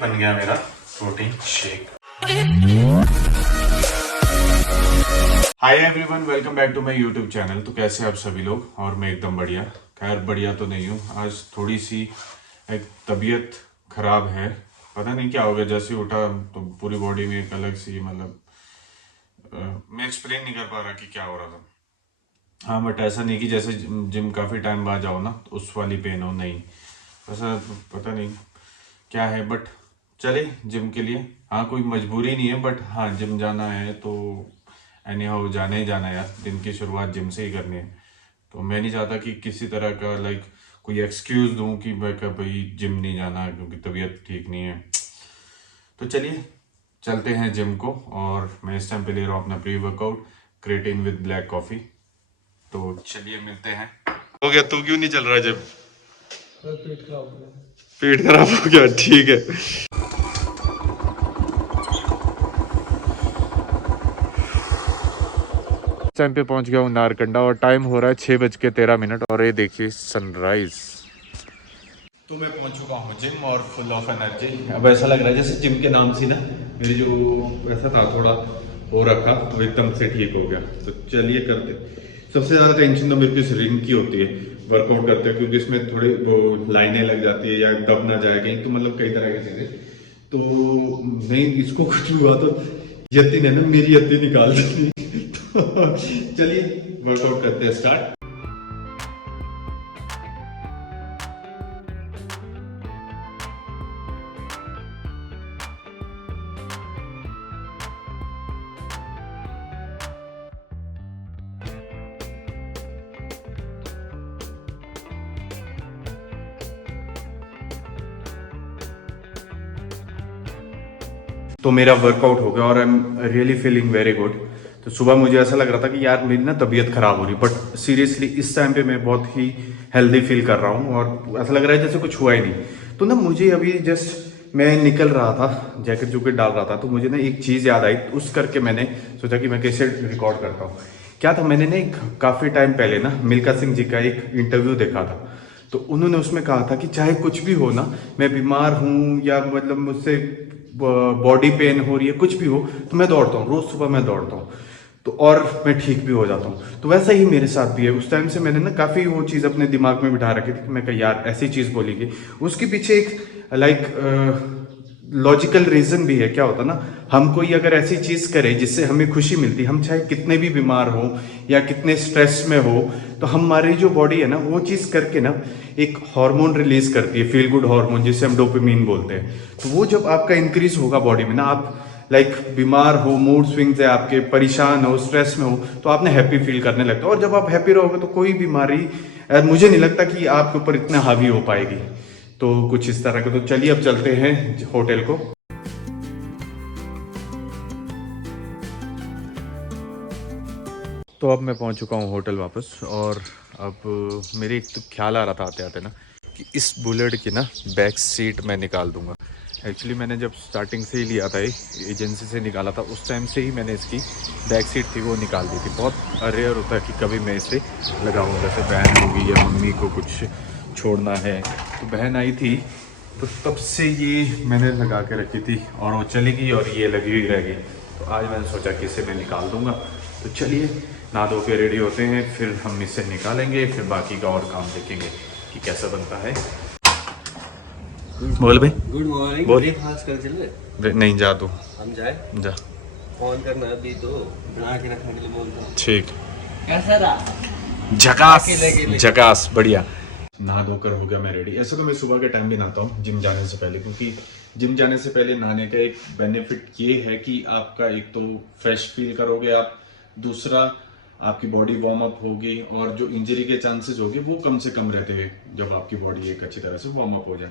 बन गया मेरा protein shake. Hi everyone, welcome back to my YouTube channel. तो कैसे आप सभी लोग? और मैं एकदम बढ़िया। खैर बढ़िया तो नहीं हूँ, आज थोड़ी सी एक तबीयत खराब है। पता नहीं क्या हो गया, जैसे ही उठा तो पूरी बॉडी में एक अलग सी मैं एक्सप्लेन नहीं कर पा रहा कि क्या हो रहा था। हाँ बट ऐसा नहीं कि जैसे जिम काफ़ी टाइम बाद जाओ ना तो उस वाली पेन हो, नहीं ऐसा पता नहीं क्या है। बट चले जिम के लिए। हाँ कोई मजबूरी नहीं है, बट हाँ जिम जाना है तो एनी हाउ जाना ही जाना है यार। दिन की शुरुआत जिम से ही करनी है। तो मैं नहीं चाहता कि किसी तरह का कोई एक्सक्यूज दूं कि मैं क्या भाई जिम नहीं जाना क्योंकि तबीयत ठीक नहीं है। तो चलिए चलते हैं जिम को। और मैं इस टाइम पे ले रहा हूँ अपना pre workout creatine with black coffee. तो चलिए मिलते हैं। हो गया, तू क्यों नहीं चल रहा जिम? पेट खराब हो गया। पेट खराब हो गया, ठीक है। टाइम पे पहुंच गया हूँ नारकंडा और टाइम हो रहा है 6:13 और ये देखिए सनराइज। तो मैं पहुंच चुका हूँ जिम और फुल ऑफ एनर्जी। अब ऐसा लग रहा है जैसे जिम के नाम से ना मेरी जो ऐसा था थोड़ा हो रखा वो एकदम से ठीक हो गया। तो चलिए करते। सबसे ज़्यादा टेंशन तो मेरे को इस रिंग की होती है वर्कआउट करते हैं, क्योंकि इसमें थोड़ी वो लाइनें लग जाती है या दब ना जाए कहीं, तो मतलब कई तरह की चीज़ें। तो नहीं इसको कुछ हुआ तो यति ने ना मेरी यति निकाल दी। तो चलिए वर्कआउट करते हैं स्टार्ट। तो मेरा वर्कआउट हो गया और I am really feeling very good. तो सुबह मुझे ऐसा लग रहा था कि यार मेरी ना तबीयत खराब हो रही, बट सीरियसली इस टाइम पे मैं बहुत ही हेल्दी फील कर रहा हूँ और ऐसा लग रहा है जैसे कुछ हुआ ही नहीं। तो ना मुझे अभी जस्ट मैं निकल रहा था, जैकेट जूकेट डाल रहा था, तो मुझे ना एक चीज़ याद आई। उस करके मैंने सोचा कि मैं कैसे रिकॉर्ड करता हूँ। क्या था, मैंने ना एक काफ़ी टाइम पहले ना मिल्खा सिंह जी का एक इंटरव्यू देखा था। तो उन्होंने उसमें कहा था कि चाहे कुछ भी हो ना, मैं बीमार हूँ या मतलब मुझसे बॉडी पेन हो रही है, कुछ भी हो, तो मैं दौड़ता हूँ। रोज सुबह मैं दौड़ता हूँ तो और मैं ठीक भी हो जाता हूँ। तो वैसा ही मेरे साथ भी है। उस टाइम से मैंने ना काफ़ी वो चीज़ अपने दिमाग में बिठा रखी थी कि मैं कहा यार ऐसी चीज़ बोलेगी। उसके पीछे एक लॉजिकल रीजन भी है। क्या होता ना, हम कोई अगर ऐसी चीज करें जिससे हमें खुशी मिलती, हम चाहे कितने भी बीमार हो या कितने स्ट्रेस में हो, तो हमारी जो बॉडी है ना वो चीज करके ना एक हार्मोन रिलीज करती है, फील गुड हार्मोन, जिसे हम डोपामिन बोलते हैं। तो वो जब आपका इंक्रीज होगा बॉडी में ना, आप बीमार हो, मूड स्विंग्स है आपके, परेशान हो, स्ट्रेस में हो, तो आपने हैप्पी फील करने लगता है। और जब आप हैप्पी रहोगे तो कोई बीमारी मुझे नहीं लगता कि आपके ऊपर इतना हावी हो पाएगी। तो कुछ इस तरह का। तो चलिए अब चलते हैं होटल को। तो अब मैं पहुंच चुका हूं होटल वापस। और अब मेरे एक तो ख्याल आ रहा था आते आते ना कि इस बुलेट की ना बैक सीट मैं निकाल दूंगा। एक्चुअली मैंने जब स्टार्टिंग से ही लिया था, एजेंसी से निकाला था, उस टाइम से ही मैंने इसकी बैक सीट थी वो निकाल दी थी। बहुत रेयर होता है कि कभी मैं इसे लगाऊँ। जैसे बहन होगी या मम्मी को कुछ छोड़ना है, तो बहन आई थी तो तब से ये मैंने लगा के रखी थी और वो चली गई और ये लगी हुई रह गई। तो आज मैंने सोचा कि इसे मैं निकाल दूंगा। तो चलिए नहा धो के रेडी होते हैं, फिर हम इसे निकालेंगे, फिर बाकी का और काम देखेंगे कि कैसा बनता है। बोल भाई। Good morning. बोल। ब्रेकफास्ट कर चल रहे? नहीं जा तू, हम जाए? जा। फोन करना अभी तो बना के रखने के लिए बोलता हूँ। ठीक। कैसा रहा? झकास अकेले। झकास बढ़िया। नहा धोकर हो गया मैं रेडी। ऐसे तो मैं सुबह के टाइम भी नहाता हूँ जिम जाने से पहले, क्योंकि जिम जाने से पहले नहाने का एक बेनिफिट ये है कि आपका एक तो फ्रेश फील करोगे आप, दूसरा आपकी बॉडी वार्म अप होगी और जो इंजरी के चांसेस होंगे वो कम से कम रहते हैं जब आपकी बॉडी एक अच्छी तरह से वार्म अप हो जाए।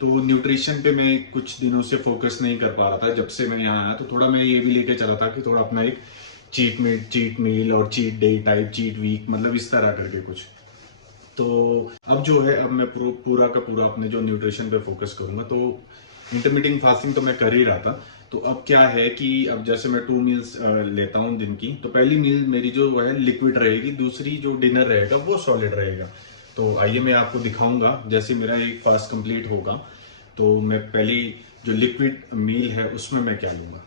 तो न्यूट्रिशन पे मैं कुछ दिनों से फोकस नहीं कर पा रहा था। जब से मैं यहाँ आया तो थोड़ा मैं ये भी लेके चला था कि थोड़ा अपना एक चीट मील और cheat day type, cheat week, मतलब इस तरह करके कुछ। तो अब जो है, अब मैं पूरा का पूरा अपने जो न्यूट्रिशन पे फोकस करूंगा। तो इंटरमीडिएट फास्टिंग तो मैं कर ही रहा था। तो अब क्या है कि अब जैसे मैं 2 मील्स लेता हूँ दिन की, तो पहली मील मेरी जो है लिक्विड रहेगी, दूसरी जो डिनर रहेगा वो सॉलिड रहेगा। तो आइए मैं आपको दिखाऊंगा जैसे मेरा एक फास्ट कंप्लीट होगा तो मैं पहली जो लिक्विड मील है उसमें मैं क्या लूँगा।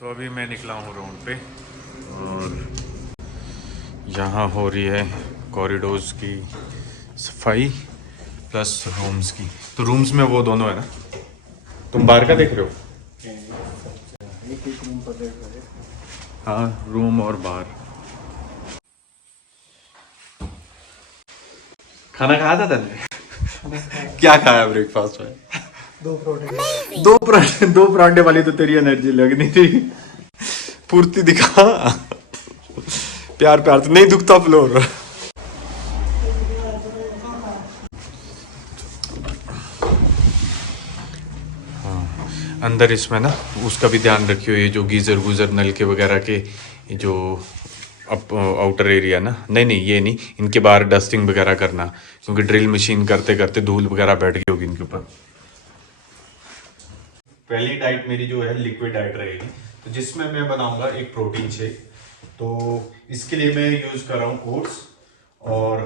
तो अभी मैं निकला हूँ रोड पे और यहाँ हो रही है कॉरिडोर्स की सफाई प्लस रूम्स की। तो रूम्स में वो दोनों है ना, तुम बाहर का देख रहे हो? एक एक रूम पर देख रहे हैं। हाँ, रूम और बाहर। खाना खाया था तने? क्या खाया ब्रेकफास्ट में? 2 परोठे। दो परांठे वाली तो तेरी एनर्जी लग नहीं रही। पूर्ति दिखा। प्यार प्यार तो नहीं दुखता फ्लोर। अंदर इसमें ना उसका भी ध्यान रखियो, ये जो गीज़र गुजर नलके वगैरह के जो अप आउटर एरिया ना, नहीं ये नहीं, इनके बाहर डस्टिंग वगैरह करना, क्योंकि ड्रिल मशीन करते करते धूल वगैरह बैठ गई होगी इनके ऊपर। पहली डाइट मेरी जो है लिक्विड डाइट रहेगी, तो जिसमें मैं बनाऊंगा एक प्रोटीन शेक। तो इसके लिए मैं यूज़ कर रहा हूँ ओट्स और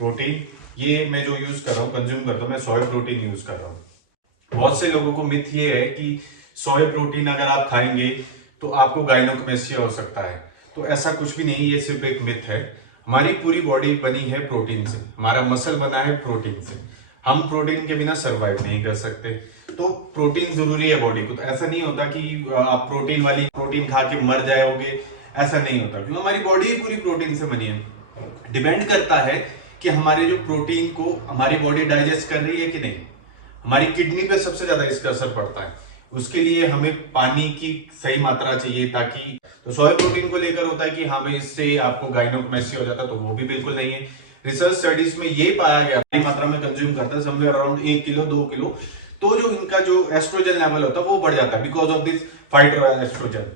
प्रोटीन। ये मैं जो यूज़ कर रहा हूँ, कंज्यूम करता हूँ, मैं सोया प्रोटीन यूज़ कर रहा हूँ। बहुत से लोगों को मिथ ये है कि सोया प्रोटीन अगर आप खाएंगे तो आपको गाइनोकमेसिया हो सकता है। तो ऐसा कुछ भी नहीं, ये सिर्फ एक मिथ है। हमारी पूरी बॉडी बनी है प्रोटीन से, हमारा मसल बना है प्रोटीन से। हम प्रोटीन के बिना सरवाइव नहीं कर सकते, तो प्रोटीन जरूरी है बॉडी को। तो ऐसा नहीं होता कि आप प्रोटीन खा के मर जाओगे, ऐसा नहीं होता, क्योंकि हमारी बॉडी पूरी प्रोटीन से बनी है। डिपेंड करता है कि हमारे जो प्रोटीन को हमारी बॉडी डाइजेस्ट कर रही है कि नहीं। हमारी किडनी पे सबसे ज्यादा इसका असर पड़ता है, उसके लिए हमें पानी की सही मात्रा चाहिए। ताकि तो सोया प्रोटीन को लेकर होता है कि हाँ भाई इससे आपको गाइनोकमेसिया हो जाता है, तो वो भी बिल्कुल नहीं है। रिसर्च स्टडीज में ये पाया गया, सही मात्रा में कंज्यूम करता है समवेयर अराउंड 1 किलो 2 किलो, तो जो इनका जो एस्ट्रोजन लेवल होता है वो बढ़ जाता है because of this phyto estrogen.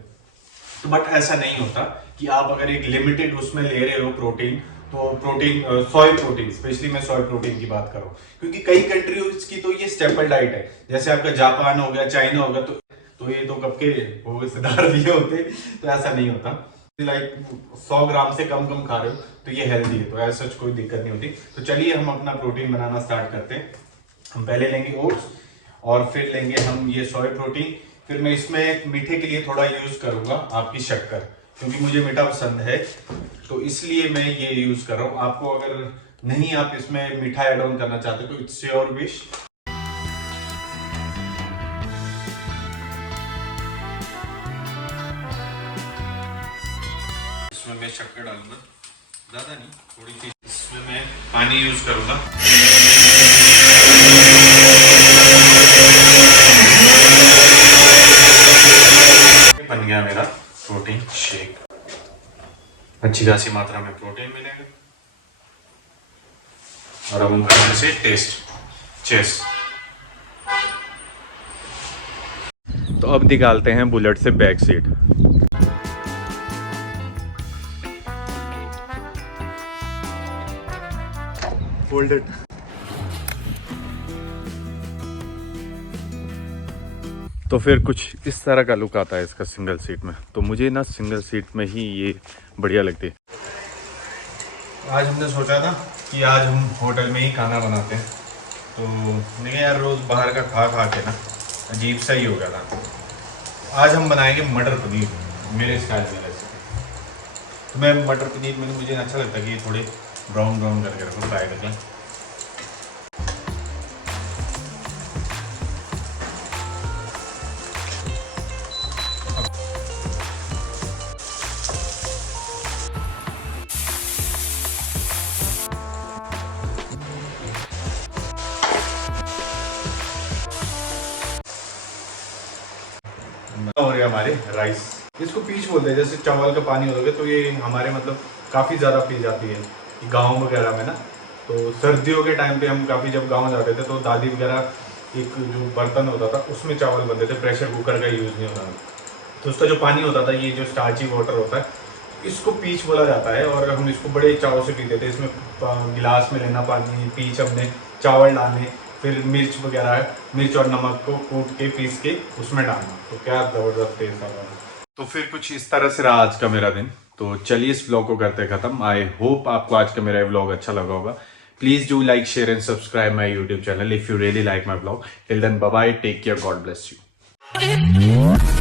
तो बट ऐसा नहीं होता कि आप अगर एक लिमिटेड उसमें ले रहे हो प्रोटीन, तो प्रोटीन सोय प्रोटीन, स्पेशली मैं सोय प्रोटीन की बात कर रहा हूँ, क्योंकि कई कंट्रीज की तो ये स्टेपल डाइट है। जैसे आपका जापान हो गया, चाइना हो गया, तो ये तो कब के वो सिधार दिए होते। तो ऐसा नहीं होता, लाइक 100 ग्राम से कम कम खा रहे हो तो ये हेल्दी है, तो ऐसा कोई दिक्कत नहीं होती। तो चलिए हम अपना प्रोटीन बनाना स्टार्ट करते हैं। हम पहले लेंगे ओट्स और फिर लेंगे हम ये सोय प्रोटीन। फिर मैं इसमें मीठे के लिए थोड़ा यूज करूंगा आपकी शक्कर, क्योंकि मुझे मीठा पसंद है, तो इसलिए मैं ये यूज कर रहा हूँ। आपको अगर नहीं आप इसमें मीठा ऐड ऑन करना चाहते तो इट्स योर विश। इसमें मैं शक्कर डालूंगा, ज्यादा नहीं, थोड़ी सी। इसमें मैं पानी यूज करूंगा। बन गया मेरा प्रोटीन शेक। अच्छी खासी मात्रा में प्रोटीन मिलेगा और अब हम करेंगे से टेस्ट। चेस। तो अब निकालते हैं बुलेट से बैक सीट। फोल्डेड। तो फिर कुछ इस तरह का लुक आता है इसका सिंगल सीट में। तो मुझे ना सिंगल सीट में ही ये बढ़िया लगती है। आज हमने सोचा था कि आज हम होटल में ही खाना बनाते हैं, तो नहीं यार रोज़ बाहर का खा खा के ना अजीब सा ही हो गया था। आज हम बनाएंगे मटर पनीर मेरे स्टाइल में रेसिपी। तो मैं मटर पनीर में मुझे अच्छा लगता है कि थोड़े ब्राउन ब्राउन करके रखो, फ्राई करके। और ये हमारे राइस, इसको पीच बोलते हैं। जैसे चावल का पानी होगा तो ये हमारे मतलब काफ़ी ज़्यादा पी जाती है गांव वगैरह में ना। तो सर्दियों के टाइम पे हम काफ़ी जब गांव जाते थे तो दादी वगैरह एक जो बर्तन होता था उसमें चावल बनते थे, प्रेशर कुकर का यूज़ नहीं होता था। तो उसका जो पानी होता था, ये जो स्टार्ची वाटर होता है, इसको पीच बोला जाता है। और हम इसको बड़े चाव से पीते थे। इसमें गिलास में लेना पानी, पीच अपने चावल डालने, फिर मिर्च वगैरह, मिर्च और नमक को कूट के पीस के उसमें डालना। तो क्या जबरदस्त टेस्ट आ रहा है। तो फिर कुछ इस तरह से रहा आज का मेरा दिन। तो चलिए इस व्लॉग को करते खत्म। आई होप आपको आज का मेरा व्लॉग अच्छा लगा होगा। Please do like, share and subscribe my YouTube channel if you really like my vlog. Till then, bye bye. Take care. God bless you.